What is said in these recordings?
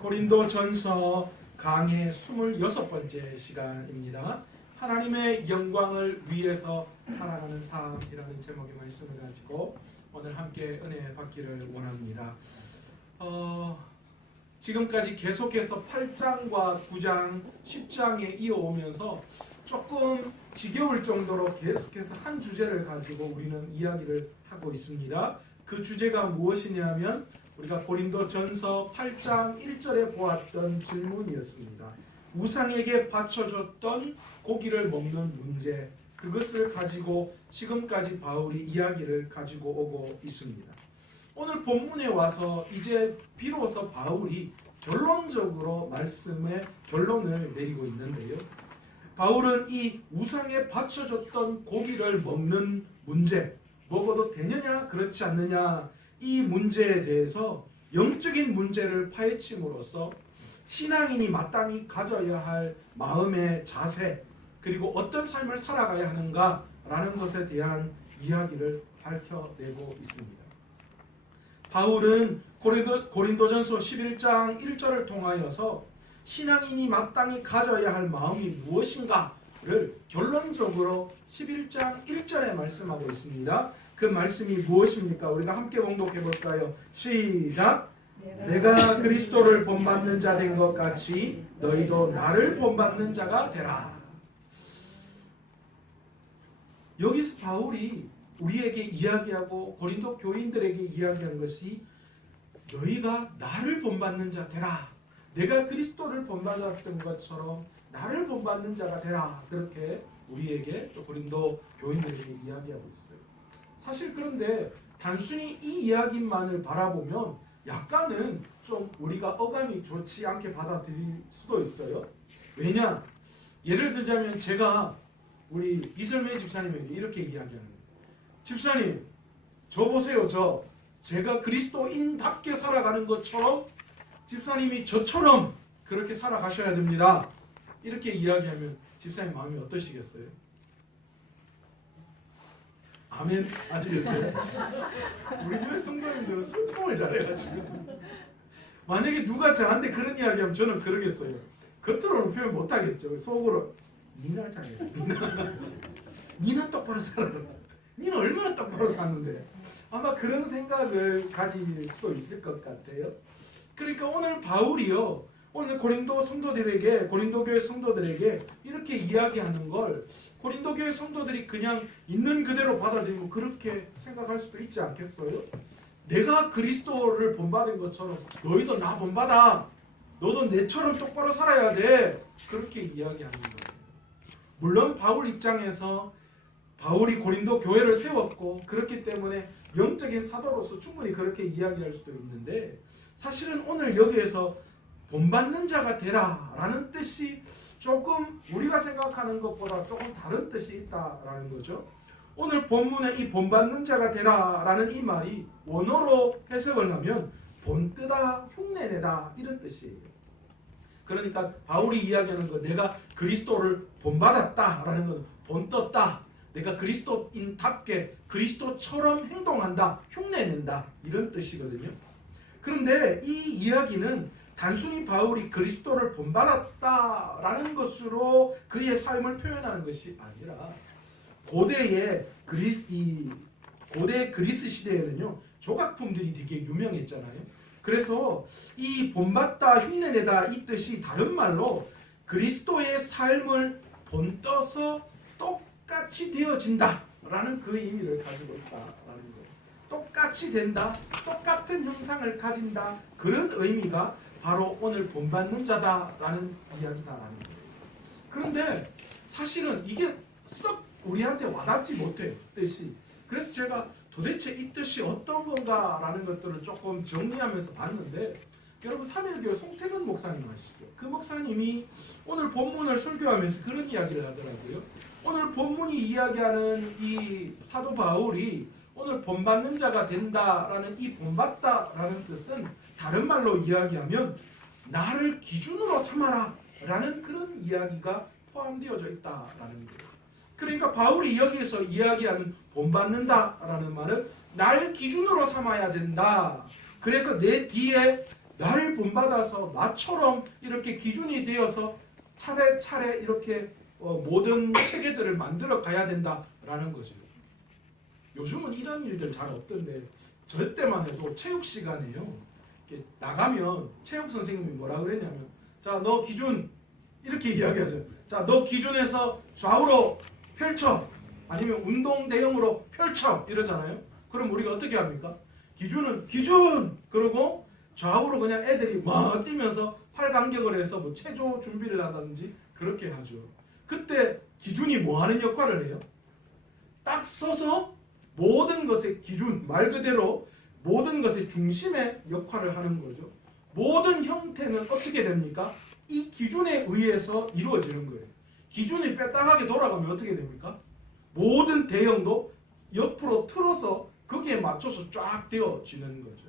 고린도전서 강의 26번째 시간입니다. 하나님의 영광을 위해서 살아가는 삶이라는 제목의 말씀을 가지고 오늘 함께 은혜 받기를 원합니다. 지금까지 계속해서 8장과 9장, 10장에 이어오면서 조금 지겨울 정도로 계속해서 한 주제를 가지고 우리는 이야기를 하고 있습니다. 그 주제가 무엇이냐면 우리가 고린도전서 8장 1절에 보았던 질문이었습니다. 우상에게 바쳐줬던 고기를 먹는 문제, 그것을 가지고 지금까지 바울이 이야기를 가지고 오고 있습니다. 오늘 본문에 와서 이제 비로소 바울이 결론적으로 말씀의 결론을 내리고 있는데요. 바울은 이 우상에 바쳐줬던 고기를 먹는 문제, 먹어도 되느냐 그렇지 않느냐, 이 문제에 대해서 영적인 문제를 파헤침으로써 신앙인이 마땅히 가져야 할 마음의 자세, 그리고 어떤 삶을 살아가야 하는가라는 것에 대한 이야기를 밝혀내고 있습니다. 바울은 고린도전서 11장 1절을 통하여서 신앙인이 마땅히 가져야 할 마음이 무엇인가를 결론적으로 11장 1절에 말씀하고 있습니다. 그 말씀이 무엇입니까? 우리가 함께 봉독해 볼까요? 시작! 내가 그리스도를 본받는 자 된 것 같이 너희도 나를 본받는 자가 되라. 여기서 바울이 우리에게 이야기하고 고린도 교인들에게 이야기한 것이 너희가 나를 본받는 자 되라. 내가 그리스도를 본받았던 것처럼 나를 본받는 자가 되라. 그렇게 우리에게 또 고린도 교인들에게 이야기하고 있어요. 사실 그런데 단순히 이 이야기만을 바라보면 약간은 좀 우리가 어감이 좋지 않게 받아들일 수도 있어요. 왜냐? 예를 들자면 제가 우리 이설매 집사님에게 이렇게 이야기하는 거예요. 집사님, 저 보세요. 제가 그리스도인답게 살아가는 것처럼 집사님이 저처럼 그렇게 살아가셔야 됩니다. 이렇게 이야기하면 집사님 마음이 어떠시겠어요? 아멘 아시겠어요? 우리 교회 성도님들은 소통을 잘해가지고 만약에 누가 저한테 그런 이야기하면 저는 그러겠어요. 겉으로는 표현 못하겠죠. 속으로 니나 잘해. 니는 똑바로 살아라. 니는 얼마나 똑바로 사는데. 아마 그런 생각을 가질 수도 있을 것 같아요. 그러니까 오늘 바울이요, 오늘 고린도 성도들에게, 고린도 교회 성도들에게 이렇게 이야기하는 걸 고린도 교회 성도들이 그냥 있는 그대로 받아들이고 그렇게 생각할 수도 있지 않겠어요? 내가 그리스도를 본받은 것처럼 너희도 나 본받아. 너도 내처럼 똑바로 살아야 돼. 그렇게 이야기하는 거예요. 물론 바울 입장에서 바울이 고린도 교회를 세웠고 그렇기 때문에 영적인 사도로서 충분히 그렇게 이야기할 수도 있는데, 사실은 오늘 여기에서 본받는 자가 되라 라는 뜻이 조금 우리가 생각하는 것보다 조금 다른 뜻이 있다라는 거죠. 오늘 본문에 이 본받는 자가 되라 라는 이 말이 원어로 해석을 하면 본뜨다, 흉내내다 이런 뜻이에요. 그러니까 바울이 이야기하는 거, 내가 그리스도를 본받았다 라는 건 본떴다, 내가 그리스도인답게 그리스도처럼 행동한다, 흉내낸다 이런 뜻이거든요. 그런데 이 이야기는 단순히 바울이 그리스도를 본받았다라는 것으로 그의 삶을 표현하는 것이 아니라 고대 그리스 시대에는요, 조각품들이 되게 유명했잖아요. 그래서 이 본받다, 흉내내다 이 뜻이 다른 말로 그리스도의 삶을 본떠서 똑같이 되어진다라는 그 의미를 가지고 있다라는 거예요. 똑같이 된다, 똑같은 형상을 가진다, 그런 의미가 바로 오늘 본받는 자다라는 이야기다라는 거예요. 그런데 사실은 이게 썩 우리한테 와닿지 못해요, 뜻이. 그래서 제가 도대체 이 뜻이 어떤 건가라는 것들을 조금 정리하면서 봤는데, 여러분 3.1교회 송태근 목사님 아시죠? 그 목사님이 오늘 본문을 설교하면서 그런 이야기를 하더라고요. 오늘 본문이 이야기하는 이 사도 바울이 오늘 본받는 자가 된다라는 이 본받다라는 뜻은 다른 말로 이야기하면 나를 기준으로 삼아라 라는 그런 이야기가 포함되어져 있다라는 거예요. 그러니까 바울이 여기에서 이야기하는 본받는다라는 말은 날 기준으로 삼아야 된다. 그래서 내 뒤에 나를 본받아서 나처럼 이렇게 기준이 되어서 차례차례 이렇게 모든 체계들을 만들어 가야 된다라는 거죠. 요즘은 이런 일들 잘 없던데 저 때만 해도 체육 시간에요. 나가면 체육 선생님이 뭐라 그랬냐면 자, 너 기준 이렇게 이야기하죠. 자, 너 기준에서 좌우로 펼쳐 아니면 운동 대형으로 펼쳐 이러잖아요. 그럼 우리가 어떻게 합니까? 기준은 기준 그러고 좌우로 그냥 애들이 막 뛰면서 팔 간격을 해서 뭐 체조 준비를 하든지 그렇게 하죠. 그때 기준이 뭐 하는 역할을 해요? 딱 서서 모든 것의 기준, 말 그대로 모든 것의 중심의 역할을 하는 거죠. 모든 형태는 어떻게 됩니까? 이 기준에 의해서 이루어지는 거예요. 기준이 빼딱하게 돌아가면 어떻게 됩니까? 모든 대형도 옆으로 틀어서 거기에 맞춰서 쫙 되어지는 거죠.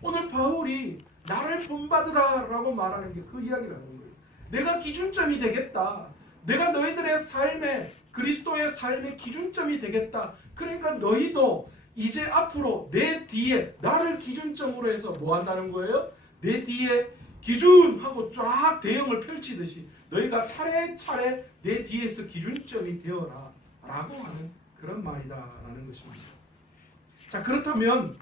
오늘 바울이 나를 본받으라 라고 말하는 게 그 이야기를 하는 거예요. 내가 기준점이 되겠다. 내가 너희들의 삶의 그리스도의 삶의 기준점이 되겠다. 그러니까 너희도 이제 앞으로 내 뒤에 나를 기준점으로 해서 뭐 한다는 거예요? 내 뒤에 기준하고 쫙 대형을 펼치듯이 너희가 차례차례 내 뒤에서 기준점이 되어라 라고 하는 그런 말이다라는 것입니다. 자, 그렇다면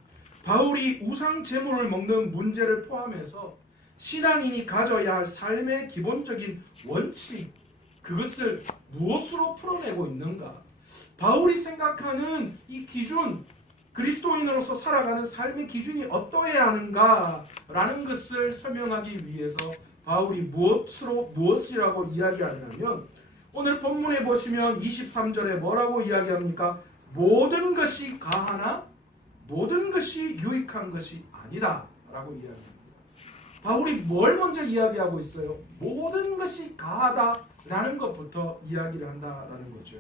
바울이 우상 제물을 먹는 문제를 포함해서 신앙인이 가져야 할 삶의 기본적인 원칙, 그것을 무엇으로 풀어내고 있는가? 바울이 생각하는 이 기준, 그리스도인으로서 살아가는 삶의 기준이 어떠해야 하는가라는 것을 설명하기 위해서 바울이 무엇이라고 이야기하냐면 오늘 본문에 보시면 23절에 뭐라고 이야기합니까? 모든 것이 가하나 모든 것이 유익한 것이 아니다 라고 이야기합니다. 바울이 뭘 먼저 이야기하고 있어요? 모든 것이 가하다라는 것부터 이야기를 한다라는 거죠.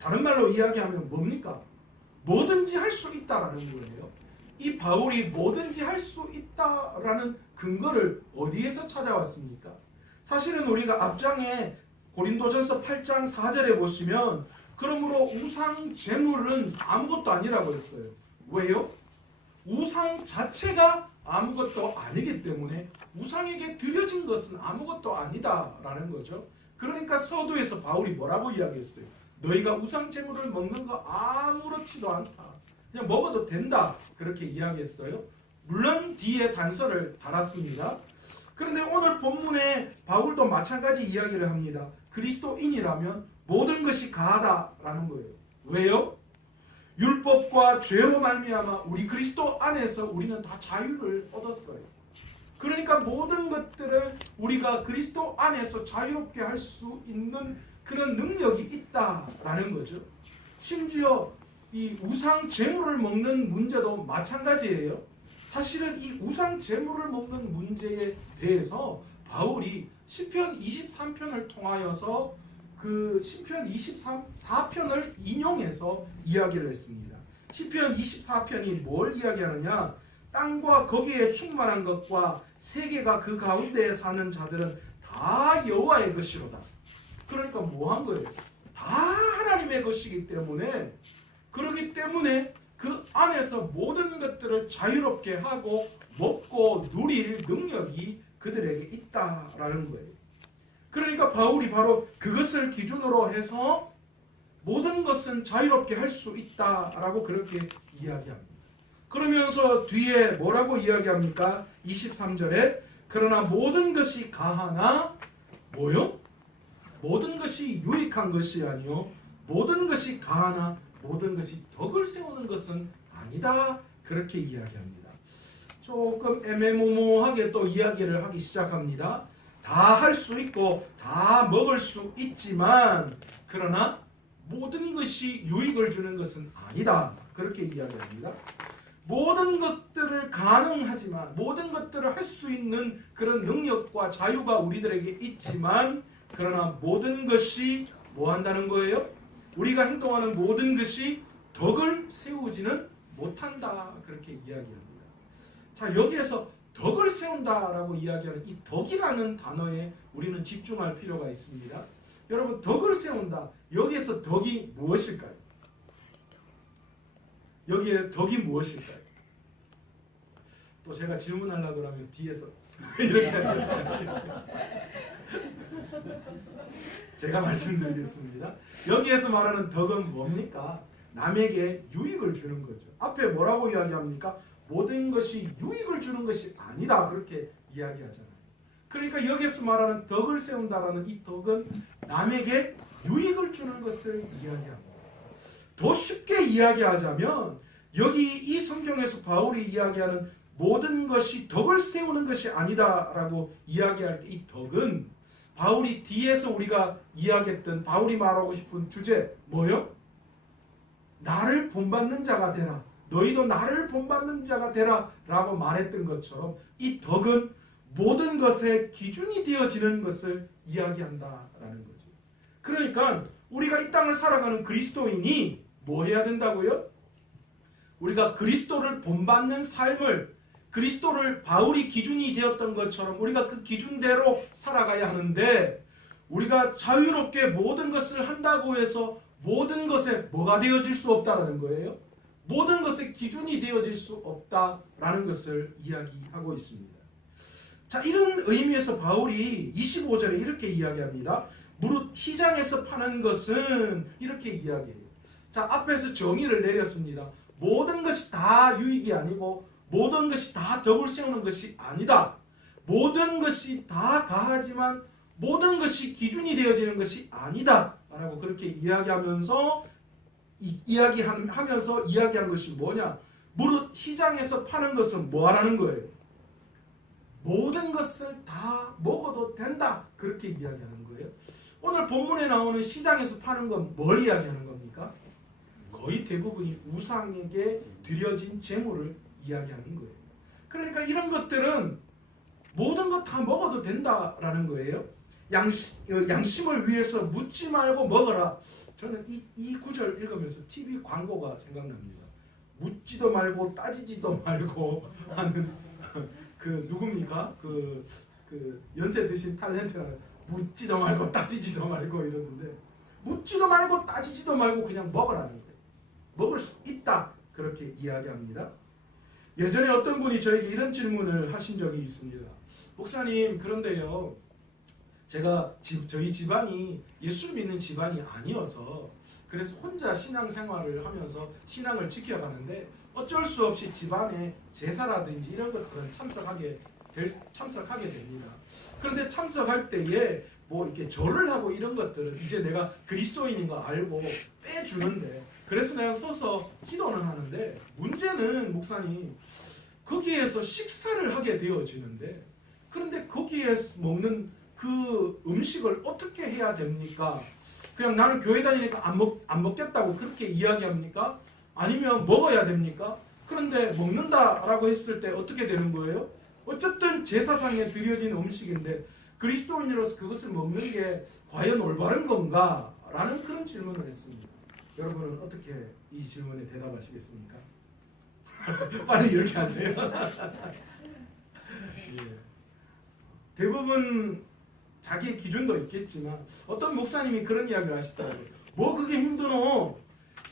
다른 말로 이야기하면 뭡니까? 뭐든지 할 수 있다라는 거예요. 이 바울이 뭐든지 할 수 있다라는 근거를 어디에서 찾아왔습니까? 사실은 우리가 앞장에 고린도전서 8장 4절에 보시면 그러므로 우상 제물은 아무것도 아니라고 했어요. 왜요? 우상 자체가 아무것도 아니기 때문에 우상에게 드려진 것은 아무것도 아니다라는 거죠. 그러니까 서두에서 바울이 뭐라고 이야기했어요? 너희가 우상 제물을 먹는 거 아무렇지도 않다. 그냥 먹어도 된다. 그렇게 이야기했어요. 물론 뒤에 단서를 달았습니다. 그런데 오늘 본문에 바울도 마찬가지 이야기를 합니다. 그리스도인이라면 모든 것이 가하다라는 거예요. 왜요? 율법과 죄로 말미암아 우리 그리스도 안에서 우리는 다 자유를 얻었어요. 그러니까 모든 것들을 우리가 그리스도 안에서 자유롭게 할 수 있는 그런 능력이 있다라는 거죠. 심지어 이 우상 제물을 먹는 문제도 마찬가지예요. 사실은 이 우상 제물을 먹는 문제에 대해서 바울이 시편 23편을 통하여서 그 시편 24편을 인용해서 이야기를 했습니다. 시편 24편이 뭘 이야기하느냐? 땅과 거기에 충만한 것과 세계가 그 가운데에 사는 자들은 다 여호와의 것이로다. 그러니까 뭐 한 거예요? 다 하나님의 것이기 때문에 그렇기 때문에 그 안에서 모든 것들을 자유롭게 하고 먹고 누릴 능력이 그들에게 있다라는 거예요. 그러니까 바울이 바로 그것을 기준으로 해서 모든 것은 자유롭게 할 수 있다라고 그렇게 이야기합니다. 그러면서 뒤에 뭐라고 이야기합니까? 23절에 그러나 모든 것이 가하나 뭐요? 모든 것이 유익한 것이 아니요 모든 것이 가하나 모든 것이 덕을 세우는 것은 아니다. 그렇게 이야기합니다. 조금 애매모호하게 또 이야기를 하기 시작합니다. 다 할 수 있고 다 먹을 수 있지만 그러나 모든 것이 유익을 주는 것은 아니다. 그렇게 이야기합니다. 모든 것들을 가능하지만 모든 것들을 할 수 있는 그런 능력과 자유가 우리들에게 있지만 그러나 모든 것이 뭐 한다는 거예요? 우리가 행동하는 모든 것이 덕을 세우지는 못한다. 그렇게 이야기합니다. 자, 여기에서 덕을 세운다라고 이야기하는 이 덕이라는 단어에 우리는 집중할 필요가 있습니다. 여러분, 덕을 세운다. 여기에서 덕이 무엇일까요? 여기에 덕이 무엇일까요? 또 제가 질문하려고 그러면 뒤에서 이렇게 하죠. 제가 말씀드리겠습니다. 여기에서 말하는 덕은 뭡니까? 남에게 유익을 주는 거죠. 앞에 뭐라고 이야기합니까? 모든 것이 유익을 주는 것이 아니다. 그렇게 이야기하잖아요. 그러니까 여기에서 말하는 덕을 세운다라는 이 덕은 남에게 유익을 주는 것을 이야기합니다. 더 쉽게 이야기하자면 여기 이 성경에서 바울이 이야기하는 모든 것이 덕을 세우는 것이 아니다라고 이야기할 때 이 덕은 바울이 뒤에서 우리가 이야기했던 바울이 말하고 싶은 주제 뭐요? 나를 본받는 자가 되라. 너희도 나를 본받는 자가 되라 라고 말했던 것처럼 이 덕은 모든 것의 기준이 되어지는 것을 이야기한다라는 거죠. 그러니까 우리가 이 땅을 살아가는 그리스도인이 뭐 해야 된다고요? 우리가 그리스도를 본받는 삶을 그리스도를 바울이 기준이 되었던 것처럼 우리가 그 기준대로 살아가야 하는데 우리가 자유롭게 모든 것을 한다고 해서 모든 것에 뭐가 되어질 수 없다라는 거예요. 모든 것의 기준이 되어질 수 없다라는 것을 이야기하고 있습니다. 자, 이런 의미에서 바울이 25절에 이렇게 이야기합니다. 무릇 시장에서 파는 것은 이렇게 이야기해요. 자, 앞에서 정의를 내렸습니다. 모든 것이 다 유익이 아니고 모든 것이 다 덕을 세우는 것이 아니다. 모든 것이 다 가하지만 모든 것이 기준이 되어지는 것이 아니다. 라고 그렇게 이야기하면서 이야기한 것이 뭐냐? 무릇 시장에서 파는 것은 뭐 하라는 거예요? 모든 것을 다 먹어도 된다. 그렇게 이야기하는 거예요. 오늘 본문에 나오는 시장에서 파는 건 뭘 이야기하는 겁니까? 거의 대부분이 우상에게 드려진 재물을 이야기하는 거예요. 그러니까 이런 것들은 모든 것 다 먹어도 된다라는 거예요. 양심을 위해서 묻지 말고 먹어라. 저는 이 구절 읽으면서 TV 광고가 생각납니다. 묻지도 말고 따지지도 말고 하는 그 누굽니까? 그 연세 드신 탤런트가 묻지도 말고 따지지도 말고 이러는데 묻지도 말고 따지지도 말고 그냥 먹으라는 거예요. 먹을 수 있다. 그렇게 이야기합니다. 예전에 어떤 분이 저에게 이런 질문을 하신 적이 있습니다. 목사님, 그런데요, 제가 저희 집안이 예수 믿는 집안이 아니어서 그래서 혼자 신앙생활을 하면서 신앙을 지켜가는데 어쩔 수 없이 집안에 제사라든지 이런 것들은 참석하게 됩니다. 그런데 참석할 때에 뭐 이렇게 절을 하고 이런 것들은 이제 내가 그리스도인인 거 알고 빼주는데 그래서 내가 서서 기도는 하는데 문제는 목사님 거기에서 식사를 하게 되어지는데 그런데 거기에서 먹는 그 음식을 어떻게 해야 됩니까? 그냥 나는 교회 다니니까 안 먹겠다고 그렇게 이야기합니까? 아니면 먹어야 됩니까? 그런데 먹는다라고 했을 때 어떻게 되는 거예요? 어쨌든 제사상에 드려진 음식인데 그리스도인으로서 그것을 먹는 게 과연 올바른 건가? 라는 그런 질문을 했습니다. 여러분은 어떻게 이 질문에 대답하시겠습니까? 빨리 이렇게 하세요. 예. 대부분 자기의 기준도 있겠지만 어떤 목사님이 그런 이야기를 하시더라고요. 뭐 그게 힘드노?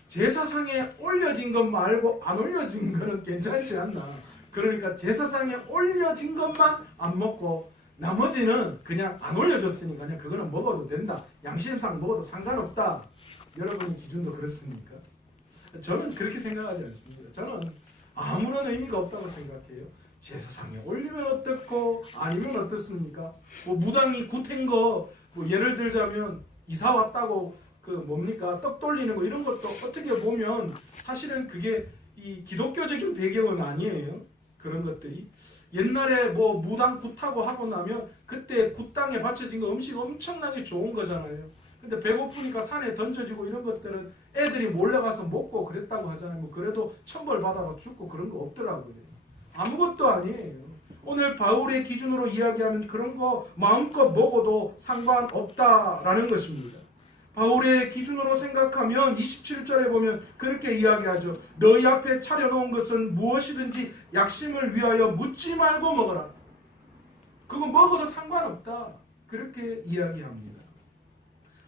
제사상에 올려진 것 말고 안 올려진 거는 괜찮지 않나? 그러니까 제사상에 올려진 것만 안 먹고 나머지는 그냥 안 올려졌으니까 그냥 그거는 먹어도 된다. 양심상 먹어도 상관없다. 여러분의 기준도 그렇습니까? 저는 그렇게 생각하지 않습니다. 저는 아무런 의미가 없다고 생각해요. 제사상에 올리면 어떻고 아니면 어떻습니까? 뭐 무당이 구텐 거 뭐 예를 들자면 이사 왔다고 그 뭡니까 떡 돌리는 거 이런 것도 어떻게 보면 사실은 그게 이 기독교적인 배경은 아니에요. 그런 것들이 옛날에 뭐 무당 굿하고 하고 나면 그때 굿당에 바쳐진 거 음식 엄청나게 좋은 거잖아요. 근데 배고프니까 산에 던져지고 이런 것들은 애들이 몰래 가서 먹고 그랬다고 하잖아요. 뭐 그래도 천벌 받아서 죽고 그런 거 없더라고요. 아무것도 아니에요. 오늘 바울의 기준으로 이야기하는 그런 거 마음껏 먹어도 상관없다라는 것입니다. 바울의 기준으로 생각하면 27절에 보면 그렇게 이야기하죠. 너희 앞에 차려놓은 것은 무엇이든지 약심을 위하여 묻지 말고 먹어라. 그거 먹어도 상관없다. 그렇게 이야기합니다.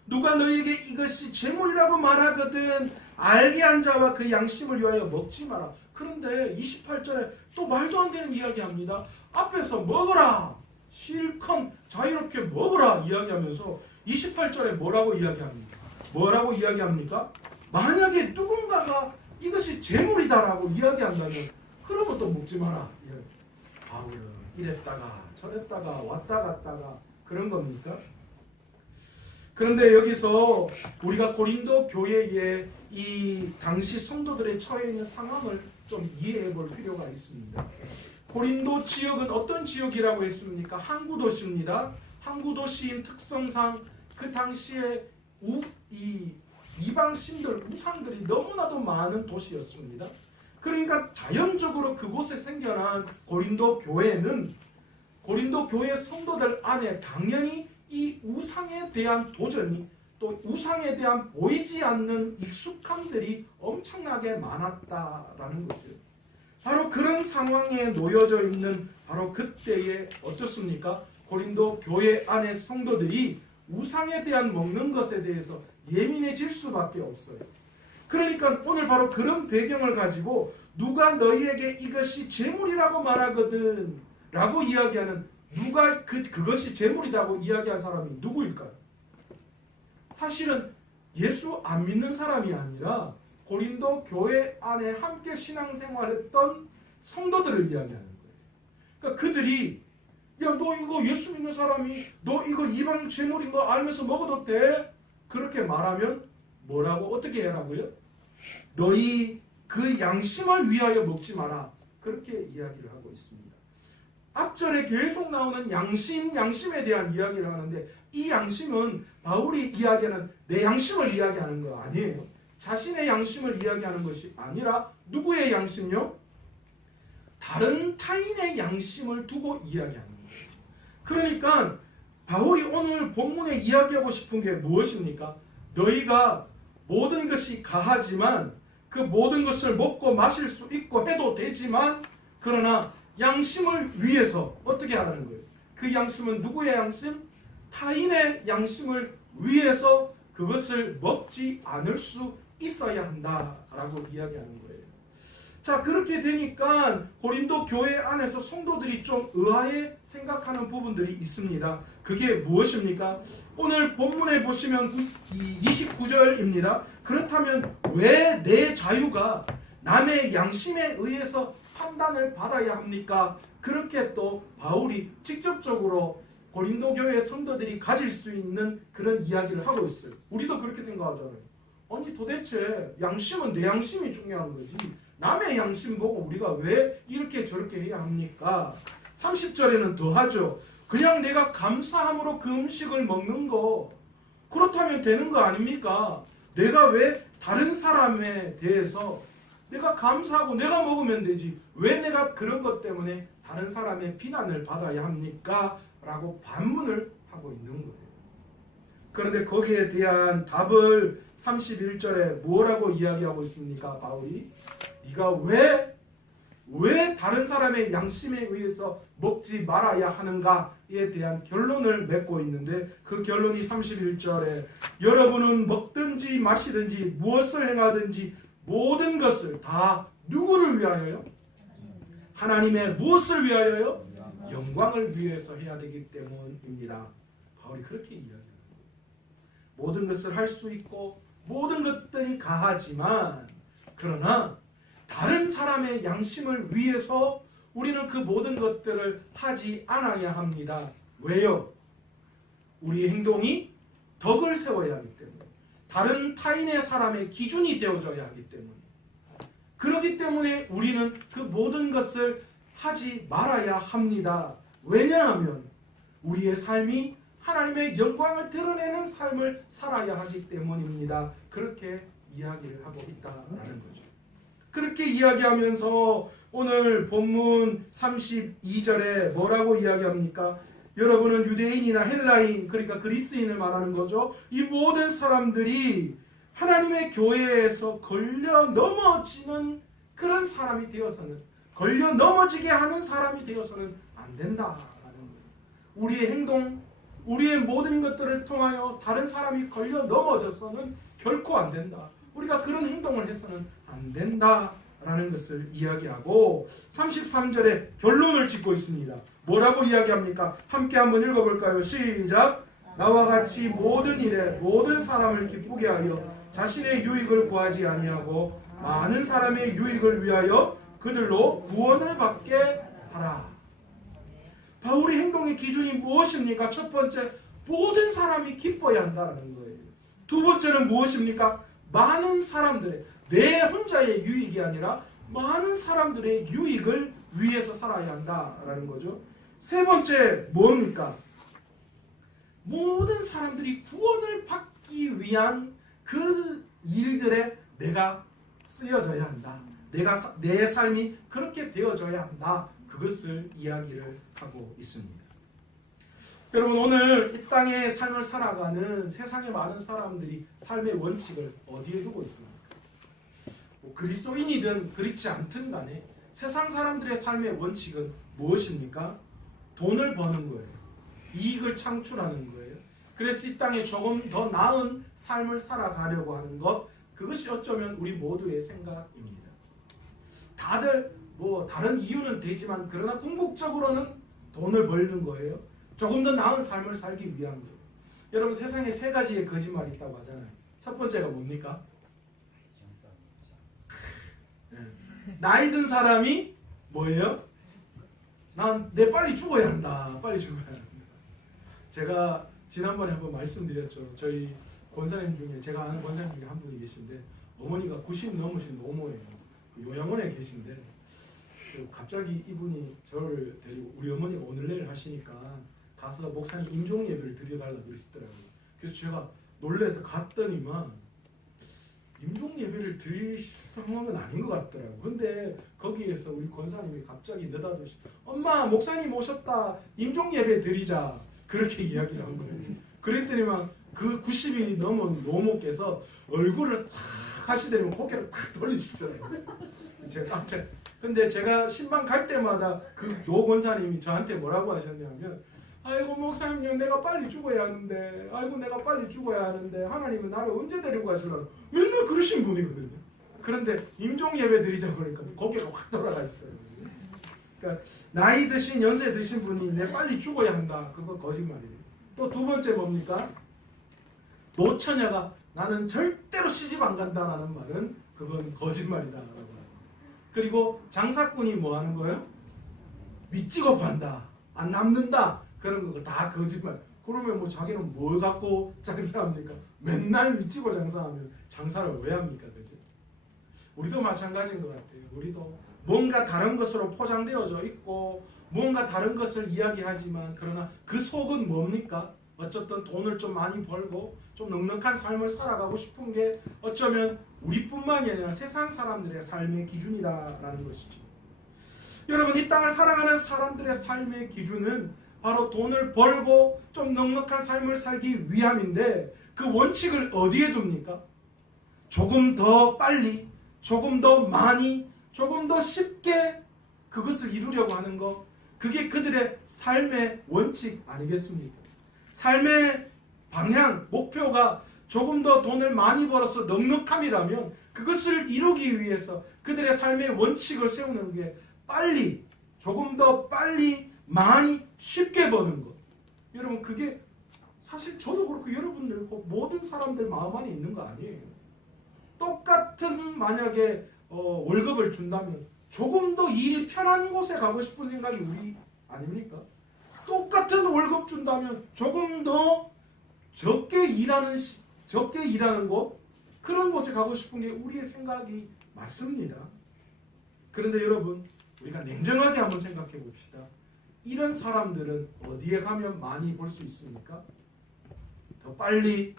누가 너희에게 이것이 재물이라고 말하거든 알게 한 자와 그 양심을 위하여 먹지 마라. 그런데 28절에 또 말도 안 되는 이야기합니다. 앞에서 먹어라, 실컷 자유롭게 먹어라 이야기하면서 28절에 뭐라고 이야기합니까? 뭐라고 이야기합니까? 만약에 누군가가 이것이 재물이다라고 이야기한다면 그러면 또 먹지 마라. 바울은 이랬다가 저랬다가 왔다 갔다가 그런 겁니까? 그런데 여기서 우리가 고린도 교회의 이 당시 성도들의 처해 있는 상황을 좀 이해해 볼 필요가 있습니다. 고린도 지역은 어떤 지역이라고 했습니까? 항구 도시입니다. 항구 도시인 특성상 그 당시에 이방 신들, 우상들이 너무나도 많은 도시였습니다. 그러니까 자연적으로 그곳에 생겨난 고린도 교회는 고린도 교회 성도들 안에 당연히 이 우상에 대한 도전이 또 우상에 대한 보이지 않는 익숙함들이 엄청나게 많았다라는 거죠. 바로 그런 상황에 놓여져 있는 바로 그때에 어떻습니까? 고린도 교회 안의 성도들이 우상에 대한 먹는 것에 대해서 예민해질 수밖에 없어요. 그러니까 오늘 바로 그런 배경을 가지고 누가 너희에게 이것이 재물이라고 말하거든 라고 이야기하는 누가 그것이 재물이라고 이야기한 사람이 누구일까요? 사실은 예수 안 믿는 사람이 아니라 고린도 교회 안에 함께 신앙생활했던 성도들을 이야기하는 거예요. 그러니까 그들이 야, 너 이거 예수 믿는 사람이 너 이거 이방 재물인 거 알면서 먹어도 돼? 그렇게 말하면 뭐라고 어떻게 해라고요? 너희 그 양심을 위하여 먹지 마라. 그렇게 이야기를 하고 있습니다. 앞절에 계속 나오는 양심에 대한 이야기를 하는데 이 양심은 바울이 이야기하는 내 양심을 이야기하는 거 아니에요. 자신의 양심을 이야기하는 것이 아니라 누구의 양심요? 다른 타인의 양심을 두고 이야기하는 거예요. 그러니까 바울이 오늘 본문에 이야기하고 싶은 게 무엇입니까? 너희가 모든 것이 가하지만 그 모든 것을 먹고 마실 수 있고 해도 되지만 그러나 양심을 위해서 어떻게 하라는 거예요? 그 양심은 누구의 양심? 타인의 양심을 위해서 그것을 먹지 않을 수 있어야 한다라고 이야기하는 거예요. 자, 그렇게 되니까 고린도 교회 안에서 성도들이 좀 의아해 생각하는 부분들이 있습니다. 그게 무엇입니까? 오늘 본문에 보시면 29절입니다. 그렇다면 왜 내 자유가 남의 양심에 의해서 판단을 받아야 합니까? 그렇게 또 바울이 직접적으로 고린도 교회 성도들이 가질 수 있는 그런 이야기를 하고 있어요. 우리도 그렇게 생각하잖아요. 아니 도대체 양심은 내 양심이 중요한 거지 남의 양심 보고 우리가 왜 이렇게 저렇게 해야 합니까? 30절에는 더 하죠. 그냥 내가 감사함으로 그 음식을 먹는 거 그렇다면 되는 거 아닙니까? 내가 왜 다른 사람에 대해서 내가 감사하고 내가 먹으면 되지 왜 내가 그런 것 때문에 다른 사람의 비난을 받아야 합니까? 라고 반문을 하고 있는 거예요. 그런데 거기에 대한 답을 31절에 뭐라고 이야기하고 있습니까? 바울이 네가 왜 다른 사람의 양심에 의해서 먹지 말아야 하는가에 대한 결론을 맺고 있는데 그 결론이 31절에 여러분은 먹든지 마시든지 무엇을 행하든지 모든 것을 다 누구를 위하여요? 하나님의 무엇을 위하여요? 영광을 위해서 해야 되기 때문입니다. 바울이 그렇게 이야기합니다. 모든 것을 할 수 있고 모든 것들이 가하지만 그러나 다른 사람의 양심을 위해서 우리는 그 모든 것들을 하지 않아야 합니다. 왜요? 우리의 행동이 덕을 세워야 하기 때문에 다른 타인의 사람의 기준이 되어져야 하기 때문에 그렇기 때문에 우리는 그 모든 것을 하지 말아야 합니다. 왜냐하면 우리의 삶이 하나님의 영광을 드러내는 삶을 살아야 하기 때문입니다. 그렇게 이야기를 하고 있다는 거죠. 그렇게 이야기하면서 오늘 본문 32절에 뭐라고 이야기합니까? 여러분은 유대인이나 헬라인 그러니까 그리스인을 말하는 거죠. 이 모든 사람들이 하나님의 교회에서 걸려 넘어지는 그런 사람이 되어서는 걸려 넘어지게 하는 사람이 되어서는 안 된다라는 거예요. 우리의 행동 우리의 모든 것들을 통하여 다른 사람이 걸려 넘어져서는 결코 안 된다. 우리가 그런 행동을 해서는 안 된다라는 라는 것을 이야기하고 33절에 결론을 짓고 있습니다. 뭐라고 이야기합니까? 함께 한번 읽어볼까요? 시작! 나와 같이 모든 일에 모든 사람을 기쁘게 하여 자신의 유익을 구하지 아니하고 많은 사람의 유익을 위하여 그들로 구원을 받게 하라. 바울의 행동의 기준이 무엇입니까? 첫 번째, 모든 사람이 기뻐야 한다는 거예요. 두 번째는 무엇입니까? 많은 사람들의, 내 혼자의 유익이 아니라 많은 사람들의 유익을 위해서 살아야 한다라는 거죠. 세 번째 뭡니까? 모든 사람들이 구원을 받기 위한 그 일들에 내가 쓰여져야 한다. 내 삶이 그렇게 되어져야 한다. 그것을 이야기를 하고 있습니다. 여러분, 오늘 이 땅의 삶을 살아가는 세상의 많은 사람들이 삶의 원칙을 어디에 두고 있습니까? 그리스도인이든 그렇지 않든 간에 세상 사람들의 삶의 원칙은 무엇입니까? 돈을 버는 거예요. 이익을 창출하는 거예요. 그래서 이 땅에 조금 더 나은 삶을 살아가려고 하는 것, 그것이 어쩌면 우리 모두의 생각입니다. 다들 다른 이유는 되지만 그러나 궁극적으로는 돈을 벌는 거예요. 조금 더 나은 삶을 살기 위한 거예요. 여러분, 세상에 세 가지의 거짓말이 있다고 하잖아요. 첫 번째가 뭡니까? 나이 든 사람이 뭐예요? 내 빨리 죽어야 한다. 빨리 죽어야 한다. 제가 지난번에 한번 말씀드렸죠. 저희 권사님 중에, 제가 아는 권사님 중에 한 분이 계신데 어머니가 90 넘으신 노모예요. 요양원에 계신데 갑자기 이분이 저를 데리고, 우리 어머니가 오늘 내일 하시니까 가서 목사님 임종 예배를 드려달라고 그러시더라고요. 그래서 제가 놀라서 갔더니만 임종 예배를 드릴 상황은 아닌 것 같더라고요. 근데 거기에서 우리 권사님이 갑자기 느닷없이 엄마, 목사님 오셨다, 임종 예배 드리자, 그렇게 이야기를 한 거예요. 그랬더니만 그 90이 넘은 노모께서 얼굴을 싹 하시더니 고개를 탁 돌리시더라고요. 제가 깜짝. 근데 제가 신방 갈 때마다 그 노 권사님이 저한테 뭐라고 하셨냐면, 아이고 목사님, 내가 빨리 죽어야 하는데, 아이고 내가 빨리 죽어야 하는데 하나님은 나를 언제 데리고 가시려고, 맨날 그러신 분이거든요. 그런데 임종 예배 드리자고 그러니까 고개가 확 돌아가시더라고요. 그러니까 나이 드신, 연세 드신 분이 내 빨리 죽어야 한다, 그거 거짓말이에요. 또 두 번째 뭡니까? 노처녀가 나는 절대로 시집 안 간다라는 말은 그건 거짓말이다라고 해요. 그리고 장사꾼이 뭐 하는 거예요? 밑지고 판다, 안 남는다, 그런 거 다 거짓말. 그러면 뭐 자기는 뭘 갖고 장사합니까? 맨날 밑지고 장사하면 장사를 왜 합니까? 그죠? 우리도 마찬가지인 것 같아요. 우리도 뭔가 다른 것으로 포장되어져 있고 뭔가 다른 것을 이야기하지만, 그러나 그 속은 뭡니까? 어쨌든 돈을 좀 많이 벌고 좀 넉넉한 삶을 살아가고 싶은 게 어쩌면 우리뿐만이 아니라 세상 사람들의 삶의 기준이다라는 것이죠. 여러분, 이 땅을 살아가는 사람들의 삶의 기준은 바로 돈을 벌고 좀 넉넉한 삶을 살기 위함인데, 그 원칙을 어디에 둡니까? 조금 더 빨리, 조금 더 많이, 조금 더 쉽게 그것을 이루려고 하는 것, 그게 그들의 삶의 원칙 아니겠습니까? 삶의 방향, 목표가 조금 더 돈을 많이 벌어서 넉넉함이라면 그것을 이루기 위해서 그들의 삶의 원칙을 세우는 게 빨리, 조금 더 빨리, 많이, 쉽게 버는 것. 여러분, 그게 사실 저도 그렇고 여러분들, 모든 사람들 마음 안에 있는 거 아니에요. 똑같은 만약에 월급을 준다면 조금 더 일이 편한 곳에 가고 싶은 생각이 우리 아닙니까? 똑같은 월급 준다면 조금 더 적게 일하는 곳, 그런 곳에 가고 싶은 게 우리의 생각이 맞습니다. 그런데 여러분, 우리가 냉정하게 한번 생각해 봅시다. 이런 사람들은 어디에 가면 많이 벌 수 있습니까? 더 빨리,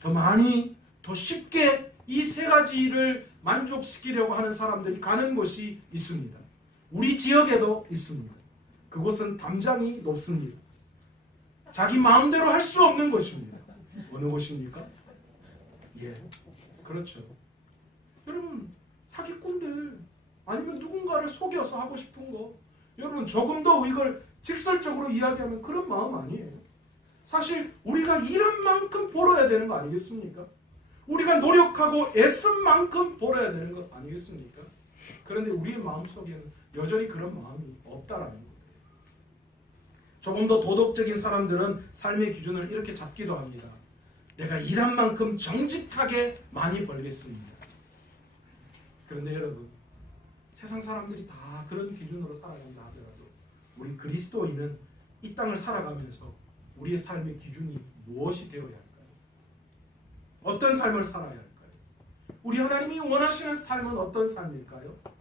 더 많이, 더 쉽게, 이 세 가지를 만족시키려고 하는 사람들이 가는 곳이 있습니다. 우리 지역에도 있습니다. 그곳은 담장이 높습니다. 자기 마음대로 할 수 없는 곳입니다. 어느 곳입니까? 예, 그렇죠. 여러분, 사기꾼들, 아니면 누군가를 속여서 하고 싶은 거, 여러분 조금 더 이걸 직설적으로 이야기하면 그런 마음 아니에요. 사실 우리가 일한 만큼 벌어야 되는 거 아니겠습니까? 우리가 노력하고 애쓴 만큼 벌어야 되는 거 아니겠습니까? 그런데 우리의 마음속에는 여전히 그런 마음이 없다라는 거예요. 조금 더 도덕적인 사람들은 삶의 기준을 이렇게 잡기도 합니다. 내가 일한 만큼 정직하게 많이 벌겠습니다. 그런데 여러분, 세상 사람들이 다 그런 기준으로 살아간다 하더라도 우리 그리스도인은 이 땅을 살아가면서 우리의 삶의 기준이 무엇이 되어야 할까요? 어떤 삶을 살아야 할까요? 우리 하나님이 원하시는 삶은 어떤 삶일까요?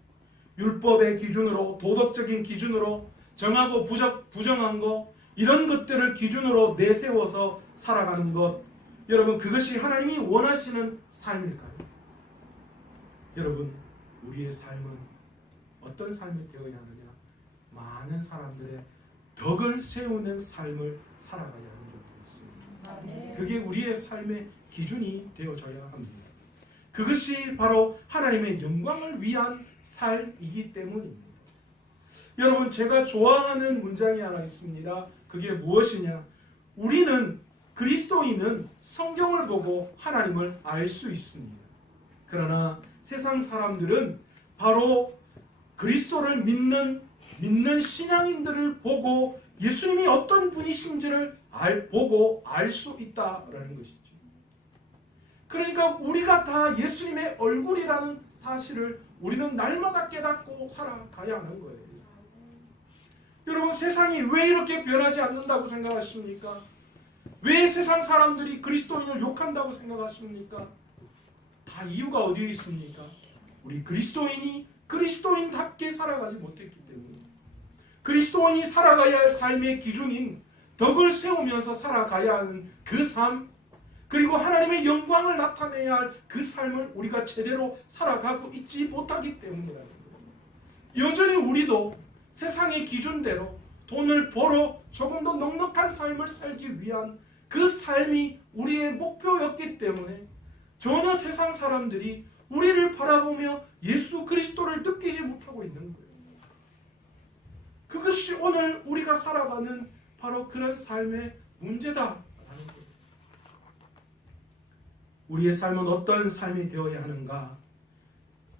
율법의 기준으로, 도덕적인 기준으로 정하고 부정한 것, 이런 것들을 기준으로 내세워서 살아가는 것, 여러분, 그것이 하나님이 원하시는 삶일까요? 여러분, 우리의 삶은 어떤 삶이 되어야 하느냐? 많은 사람들의 덕을 세우는 삶을 살아가야 하는 것도 있습니다. 그게 우리의 삶의 기준이 되어져야 합니다. 그것이 바로 하나님의 영광을 위한 삶이기 때문입니다. 여러분, 제가 좋아하는 문장이 하나 있습니다. 그게 무엇이냐? 우리는, 그리스도인은 성경을 보고 하나님을 알 수 있습니다. 그러나 세상 사람들은 바로 그리스도를 믿는 신앙인들을 보고 예수님이 어떤 분이신지를 보고 알 수 있다라는 것이죠. 그러니까 우리가 다 예수님의 얼굴이라는 사실을 우리는 날마다 깨닫고 살아가야 하는 거예요. 여러분, 세상이 왜 이렇게 변하지 않는다고 생각하십니까? 왜 세상 사람들이 그리스도인을 욕한다고 생각하십니까? 다 이유가 어디에 있습니까? 우리 그리스도인이 그리스도인답게 살아가지 못했기 때문에, 그리스도인이 살아가야 할 삶의 기준인 덕을 세우면서 살아가야 하는 그 삶, 그리고 하나님의 영광을 나타내야 할 그 삶을 우리가 제대로 살아가고 있지 못하기 때문이라는 거예요. 여전히 우리도 세상의 기준대로 돈을 벌어 조금 더 넉넉한 삶을 살기 위한 그 삶이 우리의 목표였기 때문에 전혀 세상 사람들이 우리를 바라보며 예수 그리스도를 느끼지 못하고 있는 거예요. 그것이 오늘 우리가 살아가는 바로 그런 삶의 문제다라는 거예요. 우리의 삶은 어떤 삶이 되어야 하는가?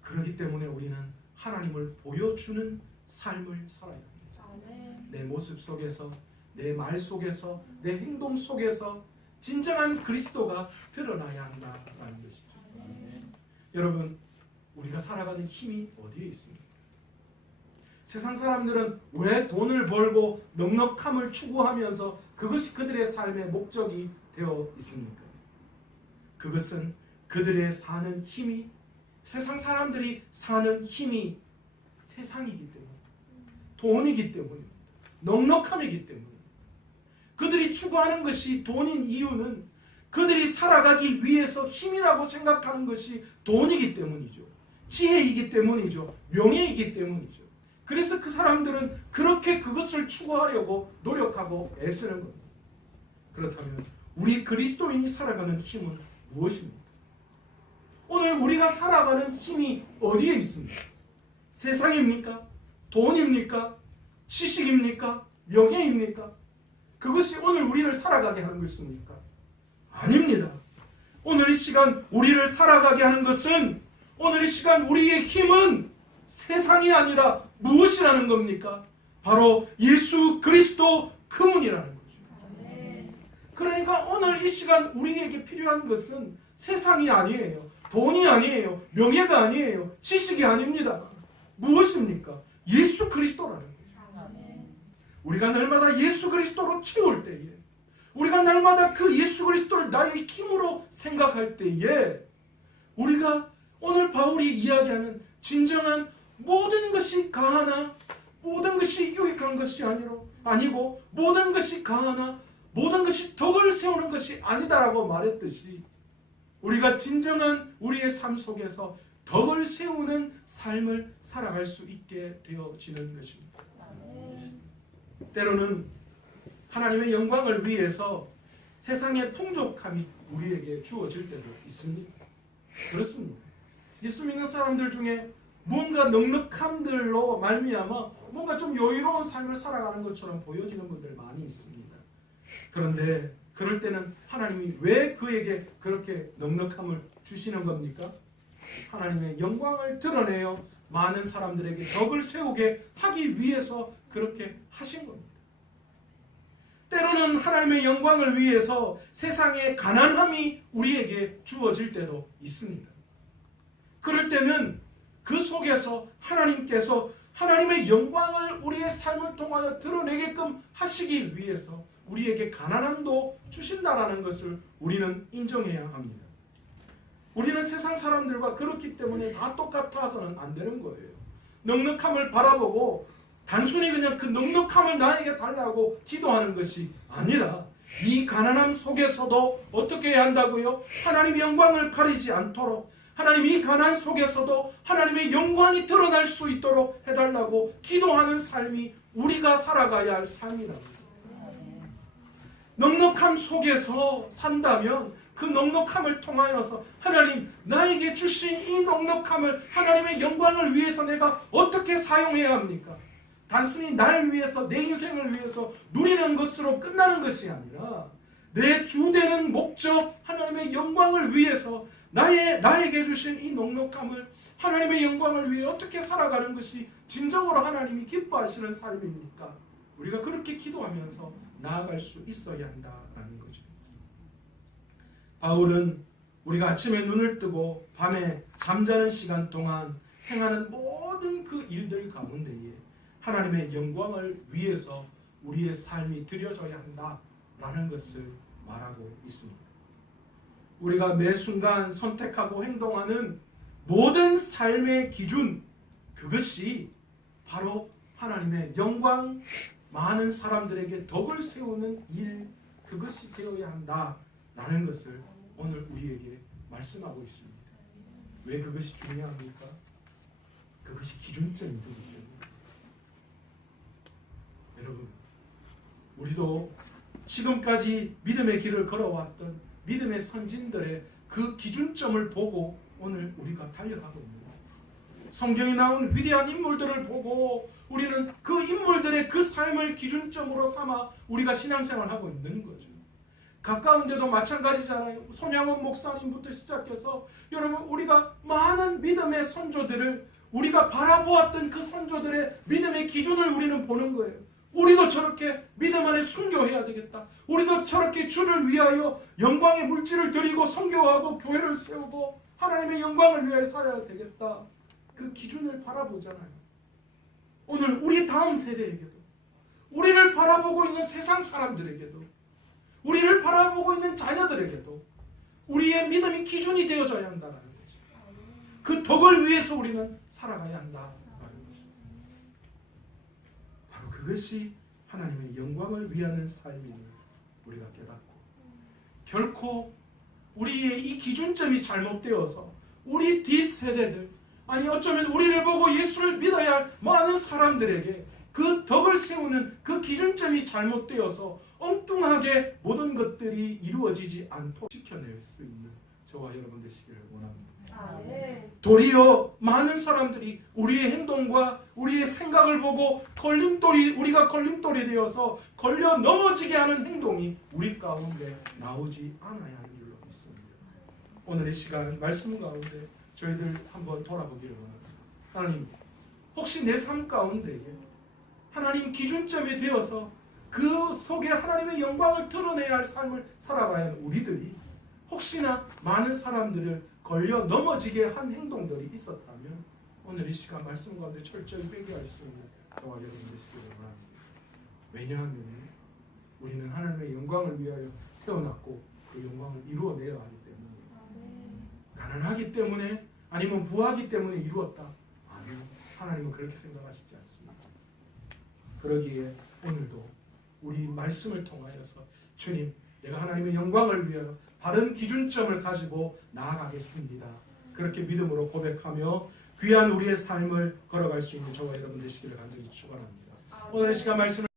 그렇기 때문에 우리는 하나님을 보여주는 삶을 살아야 합니다. 내 모습 속에서, 내 말 속에서, 내 행동 속에서 진정한 그리스도가 드러나야 한다라는 것이죠. 여러분, 우리가 살아가는 힘이 어디에 있습니까? 세상 사람들은 왜 돈을 벌고 넉넉함을 추구하면서 그것이 그들의 삶의 목적이 되어 있습니까? 그것은 그들의 사는 힘이, 세상 사람들이 사는 힘이 세상이기 때문에, 돈이기 때문에, 넉넉함이기 때문에, 그들이 추구하는 것이 돈인 이유는 그들이 살아가기 위해서 힘이라고 생각하는 것이 돈이기 때문이죠. 지혜이기 때문이죠. 명예이기 때문이죠. 그래서 그 사람들은 그렇게 그것을 추구하려고 노력하고 애쓰는 겁니다. 그렇다면 우리 그리스도인이 살아가는 힘은 무엇입니까? 오늘 우리가 살아가는 힘이 어디에 있습니까? 세상입니까? 돈입니까? 지식입니까? 명예입니까? 그것이 오늘 우리를 살아가게 하는 것입니까? 아닙니다. 오늘 이 시간 우리를 살아가게 하는 것은, 오늘 이 시간 우리의 힘은 세상이 아니라 무엇이라는 겁니까? 바로 예수 그리스도 그분이라는 거죠. 그러니까 오늘 이 시간 우리에게 필요한 것은 세상이 아니에요. 돈이 아니에요. 명예가 아니에요. 지식이 아닙니다. 무엇입니까? 예수 그리스도라는 거죠. 우리가 날마다 예수 그리스도로 채울 때에, 우리가 날마다 그 예수 그리스도를 나의 힘으로 생각할 때에, 우리가 오늘 바울이 이야기하는 진정한 모든 것이 가하나 모든 것이 유익한 것이 아니고 모든 것이 가하나 모든 것이 덕을 세우는 것이 아니다라고 말했듯이, 우리가 진정한 우리의 삶 속에서 덕을 세우는 삶을 살아갈 수 있게 되어지는 것입니다. 때로는 하나님의 영광을 위해서 세상의 풍족함이 우리에게 주어질 때도 있습니다. 그렇습니다. 예수 믿는 사람들 중에 뭔가 넉넉함들로 말미암아 뭔가 좀 여유로운 삶을 살아가는 것처럼 보여지는 분들 많이 있습니다. 그런데 그럴 때는 하나님이 왜 그에게 그렇게 넉넉함을 주시는 겁니까? 하나님의 영광을 드러내어 많은 사람들에게 덕을 세우게 하기 위해서 그렇게 하신 겁니다. 때로는 하나님의 영광을 위해서 세상의 가난함이 우리에게 주어질 때도 있습니다. 그럴 때는 그 속에서 하나님께서 하나님의 영광을 우리의 삶을 통하여 드러내게끔 하시기 위해서 우리에게 가난함도 주신다라는 것을 우리는 인정해야 합니다. 우리는 세상 사람들과 그렇기 때문에 다 똑같아서는 안 되는 거예요. 넉넉함을 바라보고 단순히 그냥 그 넉넉함을 나에게 달라고 기도하는 것이 아니라 이 가난함 속에서도 어떻게 해야 한다고요? 하나님의 영광을 가리지 않도록 하나님 이 가난 속에서도 하나님의 영광이 드러날 수 있도록 해달라고 기도하는 삶이 우리가 살아가야 할 삶이랍니다. 넉넉함 속에서 산다면 그 넉넉함을 통하여서 하나님 나에게 주신 이 넉넉함을 하나님의 영광을 위해서 내가 어떻게 사용해야 합니까? 단순히 나를 위해서 내 인생을 위해서 누리는 것으로 끝나는 것이 아니라 내 주되는 목적 하나님의 영광을 위해서 나에게 주신 이 넉넉함을 하나님의 영광을 위해 어떻게 살아가는 것이 진정으로 하나님이 기뻐하시는 삶입니까? 우리가 그렇게 기도하면서 나아갈 수 있어야 한다는 거죠. 바울은 우리가 아침에 눈을 뜨고 밤에 잠자는 시간 동안 행하는 모든 그 일들 가운데에 하나님의 영광을 위해서 우리의 삶이 드려져야 한다라는 것을 말하고 있습니다. 우리가 매 순간 선택하고 행동하는 모든 삶의 기준, 그것이 바로 하나님의 영광, 많은 사람들에게 덕을 세우는 일, 그것이 되어야 한다라는 것을 오늘 우리에게 말씀하고 있습니다. 왜 그것이 중요합니까? 그것이 기준점이 되기 때문에. 여러분, 우리도 지금까지 믿음의 길을 걸어왔던 믿음의 선진들의 그 기준점을 보고 오늘 우리가 달려가고 있는 거예요. 성경에 나온 위대한 인물들을 보고 우리는 그 인물들의 그 삶을 기준점으로 삼아 우리가 신앙생활을 하고 있는 거죠. 가까운 데도 마찬가지잖아요. 손양원 목사님부터 시작해서 여러분 우리가 많은 믿음의 선조들을 우리가 바라보았던 그 선조들의 믿음의 기준을 우리는 보는 거예요. 우리도 저렇게 믿음 안에 순교해야 되겠다. 우리도 저렇게 주를 위하여 영광의 물질을 드리고 선교하고 교회를 세우고 하나님의 영광을 위하여 살아야 되겠다. 그 기준을 바라보잖아요. 오늘 우리 다음 세대에게도 우리를 바라보고 있는 세상 사람들에게도 우리를 바라보고 있는 자녀들에게도 우리의 믿음이 기준이 되어져야 한다는 거죠. 그 덕을 위해서 우리는 살아가야 한다는 거죠. 바로 그것이 하나님의 영광을 위하는 삶임을 우리가 깨닫고 결코 우리의 이 기준점이 잘못되어서 우리 뒷세대들 아니 어쩌면 우리를 보고 예수를 믿어야 할 많은 사람들에게 그 덕을 세우는 그 기준점이 잘못되어서 엉뚱하게 모든 것들이 이루어지지 않도록 지켜낼 수 있는 저와 여러분 되시기를 원합니다. 도리어 많은 사람들이 우리의 행동과 우리의 생각을 보고 우리가 걸림돌이 되어서 걸려 넘어지게 하는 행동이 우리 가운데 나오지 않아야 하는 줄로 믿습니다. 오늘의 시간 말씀 가운데 저희들 한번 돌아보기를 원합니다. 하나님, 혹시 내 삶 가운데에 하나님 기준점이 되어서 그 속에 하나님의 영광을 드러내야 할 삶을 살아가야 하는 우리들이 혹시나 많은 사람들을 걸려 넘어지게 한 행동들이 있었다면 오늘 이 시간 말씀 가운데 철저히 회개할 수 있는 저와 여러분 되시기를 원합니다. 왜냐하면 우리는 하나님의 영광을 위하여 태어났고 그 영광을 이루어내야 하기 때문에 가난하기 때문에 아니면 부하기 때문에 이루었다. 아니요. 하나님은 그렇게 생각하시지 않습니다. 그러기에 오늘도 우리 말씀을 통하여서 주님, 내가 하나님의 영광을 위하여 바른 기준점을 가지고 나아가겠습니다. 그렇게 믿음으로 고백하며 귀한 우리의 삶을 걸어갈 수 있는 저와 여러분 되시기를 간절히 축원합니다. 오늘 이 시간 말씀을